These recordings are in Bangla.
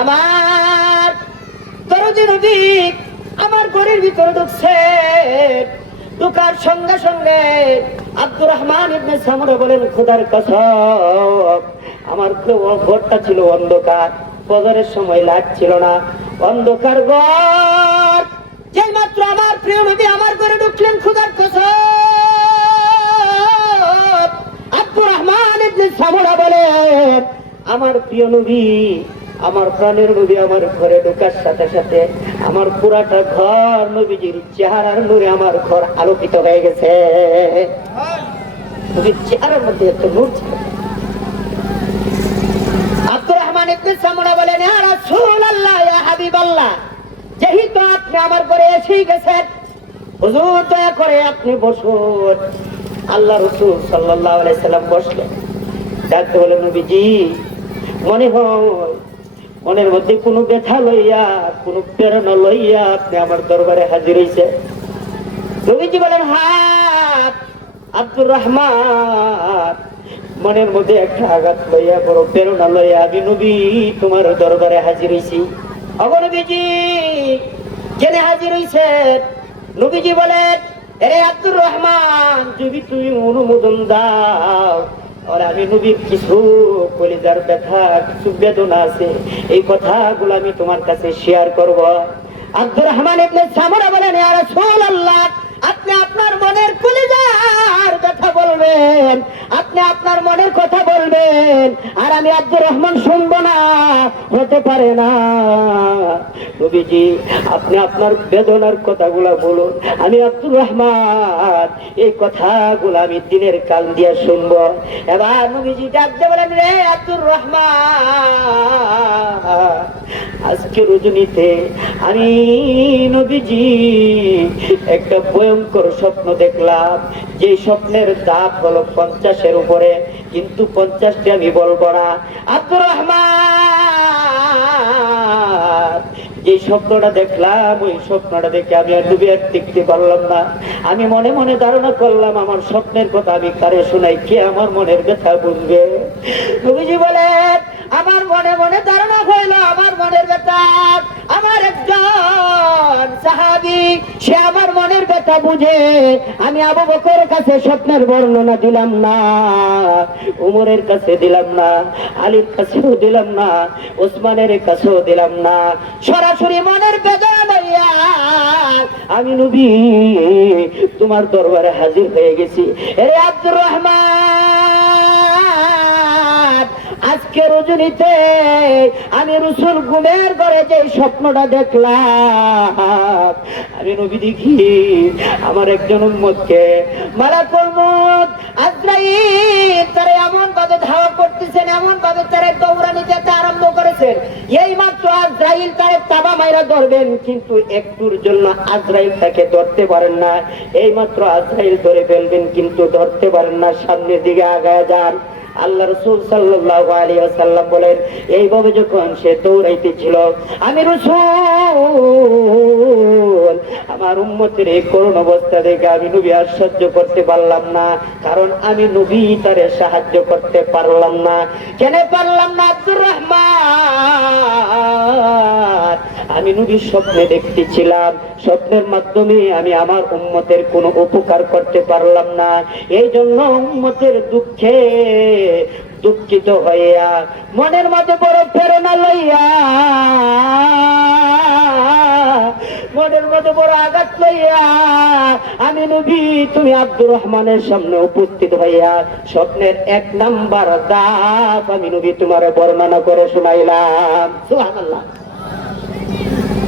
আমার দরদি নবী আমার ঘরের ভিতরে ঢুকছে। ঢুকার সঙ্গে সঙ্গে আব্দুর রহমান ইবনে সামরা বলেন, খোদার কসম, আমার ঘরটা ছিল অন্ধকার, ফজরের সময় লাইট ছিল না, অন্ধকার ঘর। যেই মাত্র আমার প্রিয় নবী আমার ঘরে ঢুকলেন, খোদার কসম, আব্দুর রহমান ইবনে সামরা বলেন, আমার প্রিয় নবী, আমার প্রাণের নবী আমার ঘরে ঢোকার সাথে সাথে আমার পুরাটা ঘর নবীজির চেহারার নূরে আমার ঘর আলোকিত হয়ে গেছে। নবীর চেহারার মধ্যে একটা নূর ছিল। আব্দুর রহমান ইবনে সামরা বলেন, ইয়া রাসূলুল্লাহ, ইয়া হাবিবাল্লাহ, যেহেতু আপনি আমার ঘরে এসেই গেছেন, হুজুর দয়া করে আপনি বসুন। আল্লাহ রাসূল সাল্লাল্লাহু আলাইহি সাল্লাম বসলেন। ডাকতে বলেন, নবীজি, মনে হয় মনের মধ্যে কোনো ব্যথা লইয়া, কোনো প্রেরণা লইয়া আপনি আমার দরবারে হাজির হইছে। নবীজি বলেন, হ্যাঁ আব্দুর রহমান, মনের মধ্যে একটা আঘাত লইয়া, বড় প্রেরণা লইয়া আমি নবী তোমার দরবারে হাজির হইছি। ওগো নবীজি, কেনে হাজির হইছেন? নবীজি বলেন, এরে আব্দুর রহমান, যদি তুমি অনুমোদন দাও, আর আমি নবীর কিছু কলিজার ব্যথা, কিছু বেদনা আছে, এই কথাগুলো আমি তোমার কাছে শেয়ার করব। আব্দুর রহমান ইবনে সামরা বলেন, ইয়া রাসূলুল্লাহ, আপনি আপনার মনের কলিজার কথা বলবেন, আপনি আপনার মনের কথা বলবেন, আর আমি আব্দুর রহমান শুনবো না, হতে পারে না। নবীজি, আপনি আপনার বেদনার কথাগুলো বলুন, আমি আব্দুর রহমান এই কথাগুলো আমি দিনের কাল দিয়ে শুনবো। এবার নবীজি ডাকতে বলেন, রে আব্দুর রহমান, আজকে রজনীতে আমি নবীজি একটা ভয়ঙ্কর স্বপ্ন দেখলাম। যে স্বপ্নের দাম হলো 50-এর উপরে, কিন্তু 50টি আমি বলবো না। আব্দুর রহমান, যে স্বপ্নটা দেখলাম, ওই স্বপ্নটা দেখে আমি আর নবী আর দেখতে পারলাম না। আমি মনে মনে ধারণা করলাম, আমার স্বপ্নের কথা আমি কারে শোনাই, কে আমার মনের ব্যথা বুঝবে? নবীজি বলেন, আমার মনে মনে ধারণা হইল, আমার মনের ব্যথা আমার একজন সাহাবী, সে আমার মনের ব্যথা বুঝে। আমি আবু বকরের কাছে স্বপ্নের বর্ণনা দিলাম না, উমরের কাছে দিলাম না, আলীর কাছেও দিলাম না, ওসমানের কাছেও দিলাম না, সরাসরি মনের বেদনা লইয়া আমি নবী তোমার দরবারে হাজির হয়ে গেছি। এরে আব্দুর রহমান, আজকে রজনীতে আমি রাসূল ঘুমের ঘরে যে স্বপ্নটা দেখলাম, আমি নবী দেখি আমার একজন উম্মতকে মালাকুল মউত আজরাইল তারা এমন ভাবে ধাওয়া করতেছেন, এমন ভাবে তারা দৌড়ানি যেতে আরম্ভ করেছেন। এই মাত্র আজরাইল তারে তাবা মাইরা ধরবেন, কিন্তু একটুর জন্য আজরাইল তাকে ধরতে পারেন না। এই মাত্র আজরাইল ধরে ফেলবেন, কিন্তু ধরতে পারেন না। সামনের দিকে আগায় যান। আল্লাহ রাসূল সাল্লাল্লাহু আলাইহি ওয়াসাল্লাম বলেন, এইভাবে যখন সে দৌড়াইতেছিল, আমি রাসূল আমার উম্মতের এই করুণ অবস্থা দেখে আমি নবী আর সহ্য করতে পারলাম না। কারণ আমি নবী তারে সাহায্য করতে পারলাম না। কেন পারলাম না? আব্দুর রহমান, আমি নবীর স্বপ্নে দেখতেছিলাম, স্বপ্নের মাধ্যমে আমি আমার উম্মতের কোনো উপকার করতে পারলাম না। এই জন্য উম্মতের দুঃখে দুঃখিত হইয়া, মনের মধ্যে বড় প্রেরণা লইয়া, মনের মধ্যে বড় আঘাত লইয়া আমি নবী তুমি আব্দুর রহমানের সামনে উপস্থিত হইয়া স্বপ্নের 1 নাম্বার দাপ আমি নবী তোমারে বর্ণনা করে শোনাইলাম। সুবহানাল্লাহ।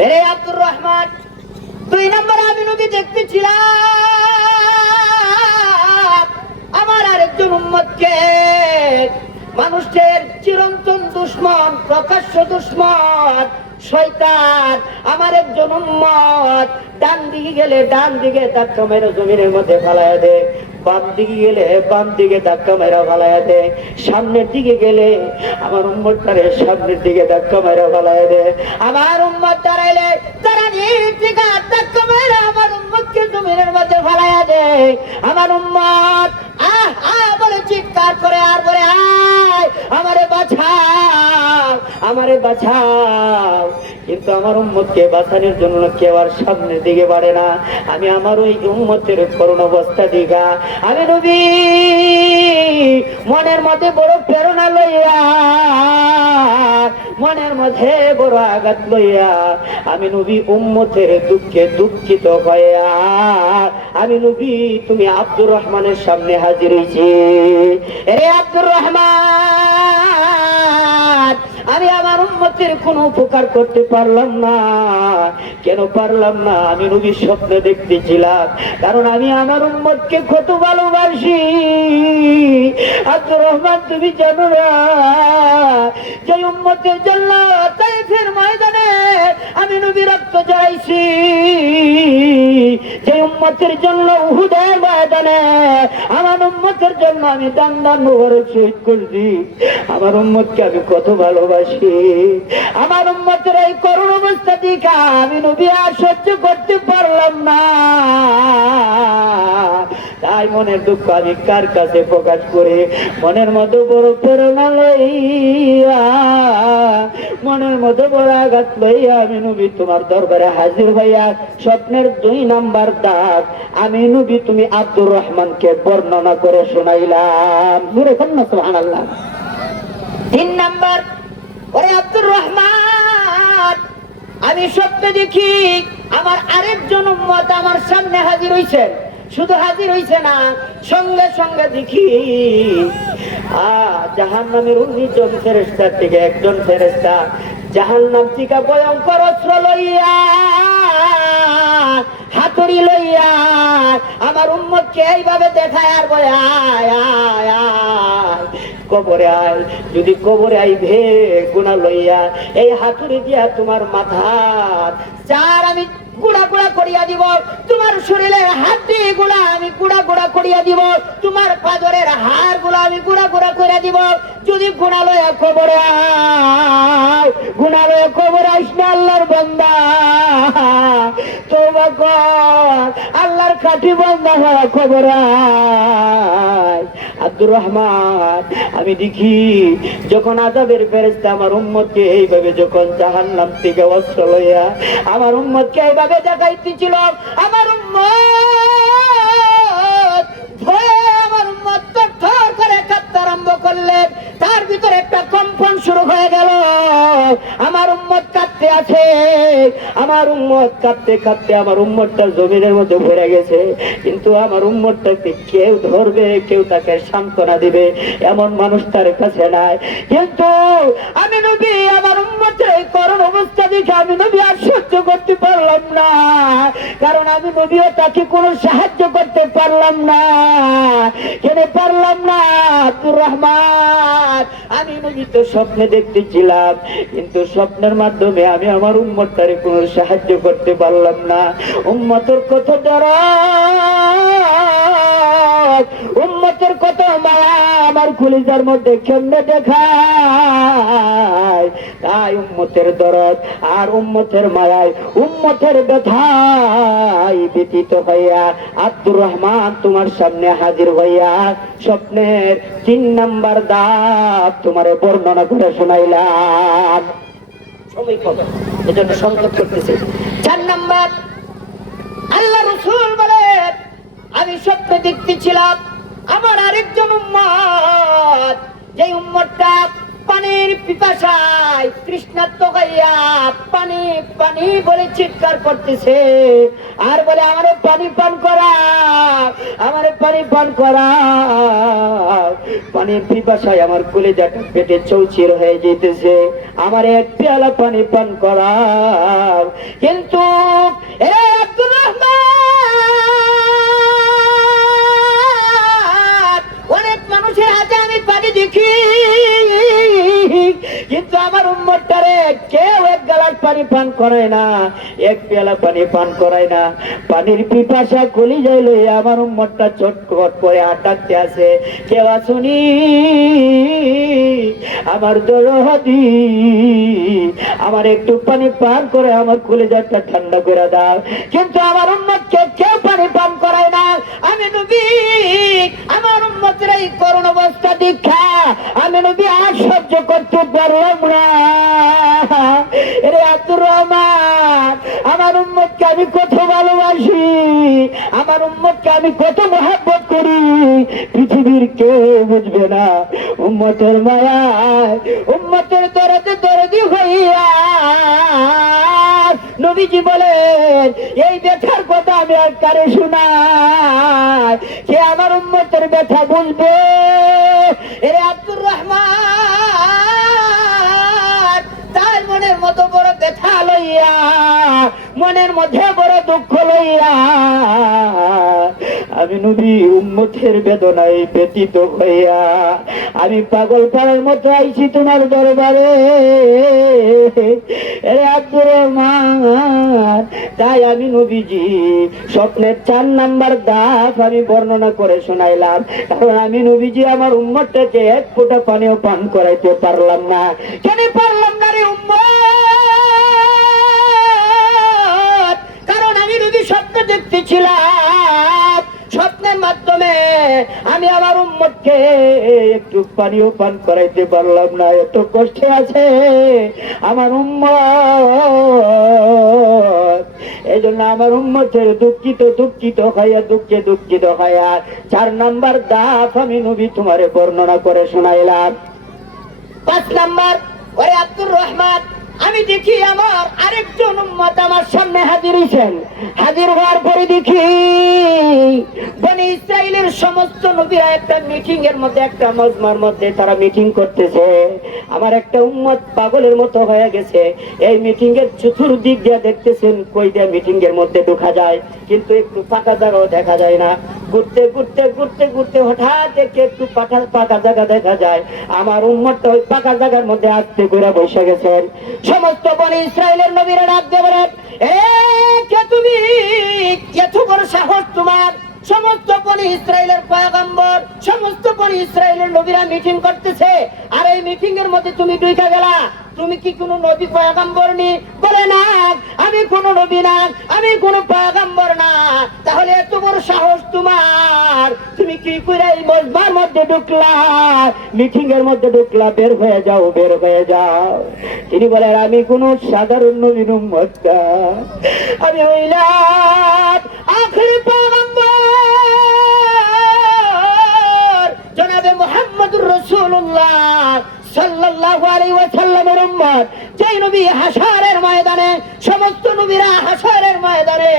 রে আব্দুর রহমান, 2 নাম্বার আমি নবী দেখতেছিলাম আমার আরেকজন উম্মতকে, মানুষের চিরন্তন দুশমন, প্রকাশ্য দুশমন শয়তান, আমার একজন উম্মত ডান দিকে গেলে ডান দিকে ধাক্কা মেরে জমিনের মধ্যে ফালাইয়া দে, বাম দিকে গেলে বাম দিকে ধাক্কা মেরা ফালাইয়া দে, সামনের দিকে গেলে আমার উম্মত তারে সামনের দিকে ধাক্কা মেরা ফালাইয়া দে, আমার উম্মত দাঁড়াইলে তারা নির্দিকা ধাক্কা মেরে আমার উম্মতকে জমিনের মধ্যে ফালাইয়া দে। আমার উম্মত বলে চিৎকার করে আর বলে আয় আমারে বাঁচাও, আমারে বাঁচাও। কিন্তু আমার উম্মতকে বাঁচানোর জন্য কেউ আর সামনের দিকে বাড়ে না। আমি আমার ওই উম্মতের করুণ অবস্থা দিঘা আমি নবী মনের মধ্যে বড় প্রেরণা লইয়া, মনের মধ্যে বড় আঘাত লইয়া আমি নবী উম্মতের দুঃখে দুঃখিত হইয়া আমি নবী তুমি আব্দুর রহমানের সামনে হাজির হইছি। রে আব্দুর রহমান, আমি আমার উম্মতের কোনো উপকার করতে পারলাম না। কেন পারলাম না? আমি নবীর স্বপ্ন দেখতেছিলাম, কারণ আমি আমার উম্মতকে কত ভালোবাসি। আব্দুর রহমান, তুমি জানো না যে উম্মতের জন্য তাইফের ময়দানে আমি নবী রক্ত জড়াইছি, যে উম্মতের জন্য উহুদের ময়দানে আমার উম্মতের জন্য আমি দান দান মোবারক শহীদ করছি। আমার উম্মতকে আমি কত ভালোবাসি। আমার উম্মতের এই করুণ অবস্থা দেখা আমি নবী আর সহ্য করতে পারলাম না। তাই মনের দুঃখ আমি কার কাছে প্রকাশ করে মনের মতো বড় প্রেরণা লইয়া, মনের মতো বড় আঘাত লইয়া আমি নবী তোমার দরবারে হাজির হইয়া স্বপ্নের 2 নাম্বার দাগ আমি নবী তুমি আব্দুর রহমানকে বর্ণনা করে শোনাইলাম। সুবহানাল্লাহ। 3 নাম্বার, ওরে আব্দুর রহমান, আমি স্বপ্নে দেখি আমার আরেকজন উম্মত আমার সামনে হাজির হইছেন। শুধু হাজির হইছে না, সঙ্গে সঙ্গে দেখি জাহান্নামের 19 জন ফেরেশতার থেকে একজন ফেরেশতা জাহান্নাম থেকে ভয়ঙ্কর অস্ত্র লইয়া, হাতুড়ি লইয়া আমার উম্মতকে এইভাবে দেখায় আর বলে আয় আয় আয় কবরে আয়। যদি কবরে আইবে গুনাহ লইয়া এই হাতুড়ি দিয়া তোমার মাথার চার আমি গুড়া গুড়া করিয়া দিব, তোমার শরীরের হাড্ডি গুলা আমি গুড়া গুড়া করিয়া দিব, তোমার পাজরের হাড় গুলা আমি গুড়া গুড়া করিয়া দিব। যদি গুণা লইয়া কবরে আও, গুণা লইয়া কবরে আইস না আল্লাহর বান্দা, তওবা কর, আল্লাহর খাঁটি বান্দা হওয়া কবরে আয়। আব্দুর রহমান, আমি দেখি যখন আযাবের ফেরেশতা আমার উম্মতকে এইভাবে যখন জাহান্নাম থেকে অস্ত্র লইয়া আমার উম্মতকে এইভাবে দেখাইতেছিল, আমার উম্মত ভয়ে আমার উম্মত থরথর করে কাঁপতে আরম্ভ করলেন। তার ভিতরে একটা কম্পন শুরু হয়ে গেল। আমার উম্মত কাঁদতে আছে, আমার উম্মত কাঁদতে কাঁদতে আমার উম্মতটা জমিনের মধ্যে ভরে গেছে। কিন্তু আমার উম্মতটাকে কেউ ধরবে, কেউ তাকে সান্ত্বনা দিবে এমন মানুষ তার কাছে নাই। কিন্তু আমি নবী আমার উম্মতের এই করুণ অবস্থা দেখে আমি নবী আর সহ্য করতে পারলাম না, কারণ আমি নবীও তাকে কোনো সাহায্য করতে পারলাম না। কেন পারলাম না? আব্দুর রহমান, আমি নবী তো স্বপ্নে দেখতেছিলাম, কিন্তু স্বপ্নের মাধ্যমে আমি আমার উম্মতটারে কোনো সাহায্য করতে পারলাম না। উম্মতের কত দরদ, উম্মতের কত মায়া আমার কলিজার মধ্যে কেমনে দেখায়। তাই উম্মতের দরদ আর উম্মতের মায়ায়, উম্মতের ব্যথায় ব্যতীত হইয়া আব্দুর রহমান তোমার সামনে হাজির হইয়া স্বপ্নের 3 নাম্বার দাব তোমারে বর্ণনা করে শোনাইলাম। সময় কম, এজন্য সংক্ষেপ করতেছি। 4 নাম্বার, আল্লাহ রাসূল বলেন আমি স্বপ্নে দেখতেছিলাম আমার আরেকজন উম্মত, যে উম্মতটা পানির পিপাসায় তৃষ্ণার্ত হইয়া পানি পানি বলে চিৎকার করতেছে আর বলে আমারে পানি পান করা, আমারে পানি পান করা। পানির পিপাসায় আমার কলিজাটা পেটে চৌচির হয়ে যেতেছে, আমার এক পেয়ালা পানি পান করা। কিন্তু আব্দুর রহমান, অনেক মানুষের হাতে আমি পানি দেখি, কিন্তু আমার উম্মতটারে কেউ 1 গ্লাস পানি পান করায় না, 1 পেয়ালা পানি পান করায় না। পানির পিপাসা কলিজায় লইয়া আমার উম্মতটা চটকট করে আটাকতে আছে, কেউ আসুনি আমার দরদি, আমার একটু পানি পান করে আমার কলিজাটা ঠান্ডা করে দাও। কিন্তু আমার উম্মতকে কেউ পানি পান করায় না। আমি নবী আমার উম্মতের এই করুণ অবস্থা দীক্ষা আমি নবী আর সহ্য করতে পারলাম না। রে আব্দুর রহমান, আমার উম্মতকে আমি কত ভালোবাসি, আমার উম্মতকে আমি কত মহব্বত করি, পৃথিবীর কেউ বুঝবে না। উম্মতের মায়ায় উম্মতের দরদে দরদি হইয়া নবীজি বলেন এই ব্যথার কথা আমি আর কারে শোনাই, কে আমার উম্মতের ব্যথা বুঝবে? এরে আব্দুর রহমান তার মনের মতো বড় ব্যথা লইয়া, মনের মধ্যে বড় দুঃখ লইয়া আমি নবী উম্মতের বেদনায় ব্যতীত হইয়া আমি পাগল পাড়ার মতো আইছি তোমার দরবারে। এরে আব্দুর রহমান, তাই আমি নবীজি স্বপ্নের 4 নাম্বার দাস আমি বর্ণনা করে শোনাইলাম। কারণ আমি নবীজি আমার উম্মতটাকে এক ফোঁটা পানিও পান করাইতে পারলাম না। কেন পারলাম না রে উম্মত? কারণ আমি নবী স্বপ্ন দেখতেছিলাম, স্বপ্নের মাধ্যমে আমি আমার উম্মতকে একটু পানিও পান করাইতে পারলাম না। এত কষ্টে আছে আমার উম্মত, এই জন্য আমার উম্মতের দুঃখিত দুঃখিত হইয়া 4 নাম্বার দাফ আমি নবী তোমারে বর্ণনা করে শোনাইলাম। 5 নাম্বার, ওরে আব্দুর রহমান, আমি দেখি আমার আরেকজন উম্মত আমার সামনে হাজির হইছেন। হাজির হওয়ার পরে দেখি বনি ইসরাইলের সমস্ত নবীরা একটা মিটিং এর মধ্যে, একটা মজমার মধ্যে তারা মিটিং করতেছে। আমার একটা উম্মত পাগলের মতো হয়ে গেছে। এই মিটিং এর চতুর্দিক দিয়ে দেখতেছেন কই দিয়ে মিটিং এর মধ্যে ঢোকা যায়, কিন্তু একটু ফাঁকা জায়গাও দেখা যায় না। ঘুরতে ঘুরতে ঘুরতে ঘুরতে হঠাৎ দেখে একটু ফাঁকা জায়গা দেখা যায়। আমার উম্মতটা ওই ফাঁকা জায়গার মধ্যে আস্তে করে বসে গেছেন। সমস্ত বনি ইসরাইলের নবীরা ডাক দিয়ে বলেন, এ কে তুমি? এত বড় সাহস তোমার? সমস্ত বনি ইসরাইলের পয়গম্বর, সমস্ত বনি ইসরাইলের নবীরা মিটিং করতেছে, আর এই মিটিং এর মধ্যে তুমি ঢুকে গেলা। তুমি কি কোনো নবী পয়গম্বর নি? বলে না, আমি কোনো নবী না, আমি কোনো পয়গম্বর না। তাহলে এত বড় সাহস তোমার, তুমি কি করে এই মজমার মধ্যে ঢুকলা, মিটিং এর মধ্যে ঢুকলা? বের হয়ে যাও, বের হয়ে যাও। তিনি বলেন, আমি কোনো সাধারণ নবীর উম্মত না, আমি হইলাম আখিরি পয়গম্বর জনাবে মুহাম্মদুর রাসূলুল্লাহ সাল্লাল্লাহু আলাইহি ওয়াসাল্লামের উম্মত। যেই নবী হাশরের ময়দানে, সমস্ত নবীরা হাশরের ময়দানে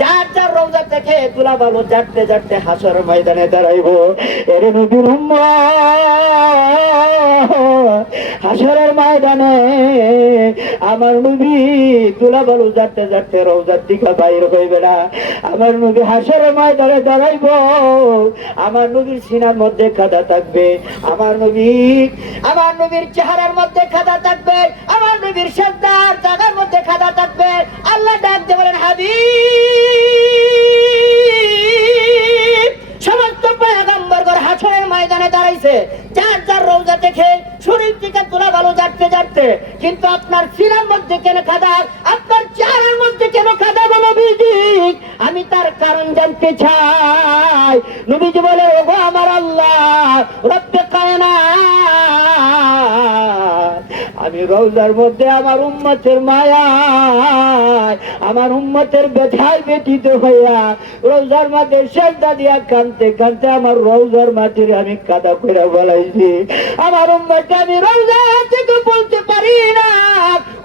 যার যার রওজা থেকে তুলা বালু জাটতে জাটতে হাশরের ময়দানে দাঁড়াইবো, এর নবীর উম্মত হাশরের ময়দানে আমার নবী তুলা বালু জাটতে জাটতে রওজার দিকে বাইর হইবে না। আমার নবী হাশরের ময়দানে দাঁড়াইবো, আমার নবীর সিনার মধ্যে কাদা থাকবে, আমার নবীর চেহারার মধ্যে খাদা থাকবে, আমার নবীর সাজদার জায়গার মধ্যে খাদা থাকবে। আল্লাহ ডাক দিয়ে বলেন, হাবিব, সমস্ত পয়গম্বরগণ হাশরের ময়দানে দাঁড়াইছে যার যার রওজা থেকে শরীর থেকে তুলা বালু জাটতে জাটতে, কিন্তু আপনার সিনার মধ্যে কেন খাদা, আপনার চেহারার মধ্যে কেন খাদা গো নবীজি? আমি তার কারণ জানতে চাই। নবীজি বলে, ওগো আমার আল্লাহ রব্বে কায়নাত, আমি রওজার মধ্যে আমার উম্মতের মায়ায়, আমার উম্মতের ব্যথায় ব্যথিত হইয়া রওজার মাঠে সেজদা দিয়া কাঁদতে কাঁদতে আমার রওজার মাটির আমি কাদা করে বলাইছি। আমার উম্মতকে আমি রওজা থেকে বলতে পারি না,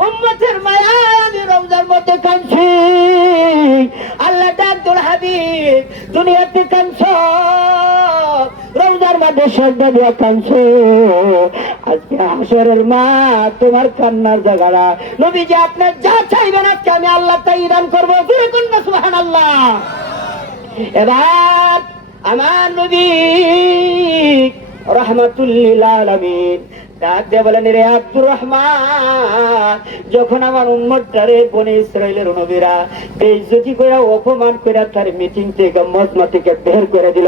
উম্মতের মায়ায় আমি রওজার মধ্যে কাঁদছি। আল্লাহ ডাক দিল, হাবিব দুনিয়াতে কাঁদছো, রওজার মাঠে সেজদা দিয়া কাঁদছো, আজকে হাশরের মা তোমার কান্নার জায়গা। নবীজি আপনার যা চাইবেন আজকে আমি আল্লাহ তাই দান করবো। সুবহানাল্লাহ। এবার আমার নবী রাহমাতুল লিল আলামিন ডাক দিয়ে বলেন, রে আব্দুর রহমান, যখন আমার উম্মতটারে বনি ইসরাইলের নবীরা বেইজ্জতি করে অপমান করে তার মিটিং থেকে মজমা থেকে বের করে দিল,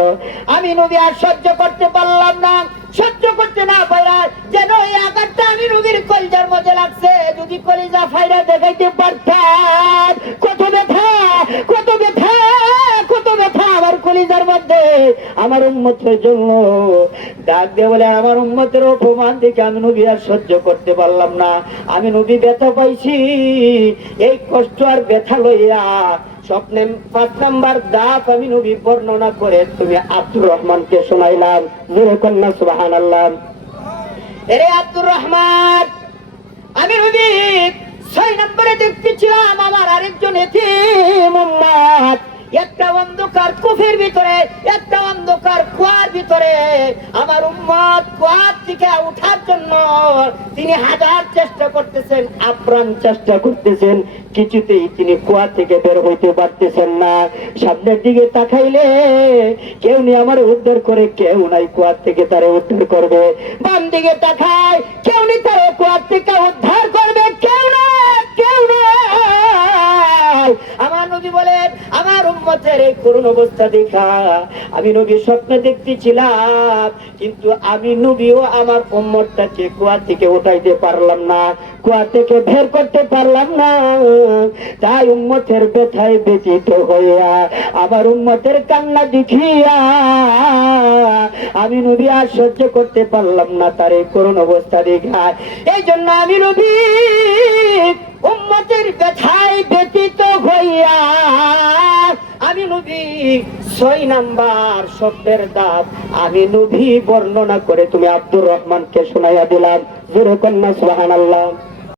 আমি নবী আর সহ্য করতে পারলাম না। সহ্য করতে না পারা যেন এই আঘাতটা আমি নবীর কলিজার মধ্যে লাগছে। যদি কলিজা ফাইরা দেখাইতে পারতাম কত ব্যথা, কত ব্যথা, কত ব্যথা আমার কলিজার মধ্যে আমার উম্মতের জন্য। ডাক দিয়ে বলে আমার উম্মতের অপমান দেখে আমি নবী আর সহ্য করতে পারলাম না। আমি নবী ব্যথা পাইছি, এই কষ্ট আর ব্যথা লইয়া স্বপ্নে 5 নাম্বার দাঁত আমি নবী বর্ণনা করে তুমি আব্দুর রহমানকে শোনাইলাম। জোরে কন্যা সুবহানাল্লাহ। এরে আব্দুর রহমান, আমি নবী 6 নম্বরে দেখতেছিলাম আমার আরেকজন এতিম উম্মত একটা অন্ধকার কুফের ভিতরে, একটা অন্ধকার কুয়ার ভিতরে। আমার উম্মত কুয়ার থেকে উঠার জন্য তিনি হাজার চেষ্টা করতেছেন, আপ্রাণ চেষ্টা করতেছেন, কিছুতেই তিনি কুয়া থেকে বের হইতে পারতেছেন না। সামনের দিকে তাকাইলে কেউ নেই আমার উদ্ধার করে, কেউ নাই কুয়ার থেকে তারে উদ্ধার করবে। বাম দিকে তাকায় কেউ নেই তারে কুয়ার থেকে উদ্ধার করবে, কেউ না, কেউ না। আমার নবী বলেন আমার উম্মতের এই করুণ অবস্থা দেখা আমি নবী স্বপ্নে দেখতেছিলাম, কিন্তু আমি নবীও আমার উম্মতটাকে কুয়া থেকে উঠাইতে পারলাম না, কুয়া থেকে বের করতে পারলাম না। তাই উম্মতের ব্যথায় ব্যথিত হইয়া আমার উম্মতের কান্না দেখিয়া আমি নবী আর সহ্য করতে পারলাম না তার এই করুণ অবস্থা দেখা। এই জন্য আমি নবী উম্মতের ব্যথায় ব্যথিত হইয়া আমি নবী 6 নাম্বার শব্দের দাঁত আমি নবী বর্ণনা করে তুমি আব্দুর রহমানকে শোনাইয়া দিলাম। জোরে কন্যা সুবহানাল্লাহ।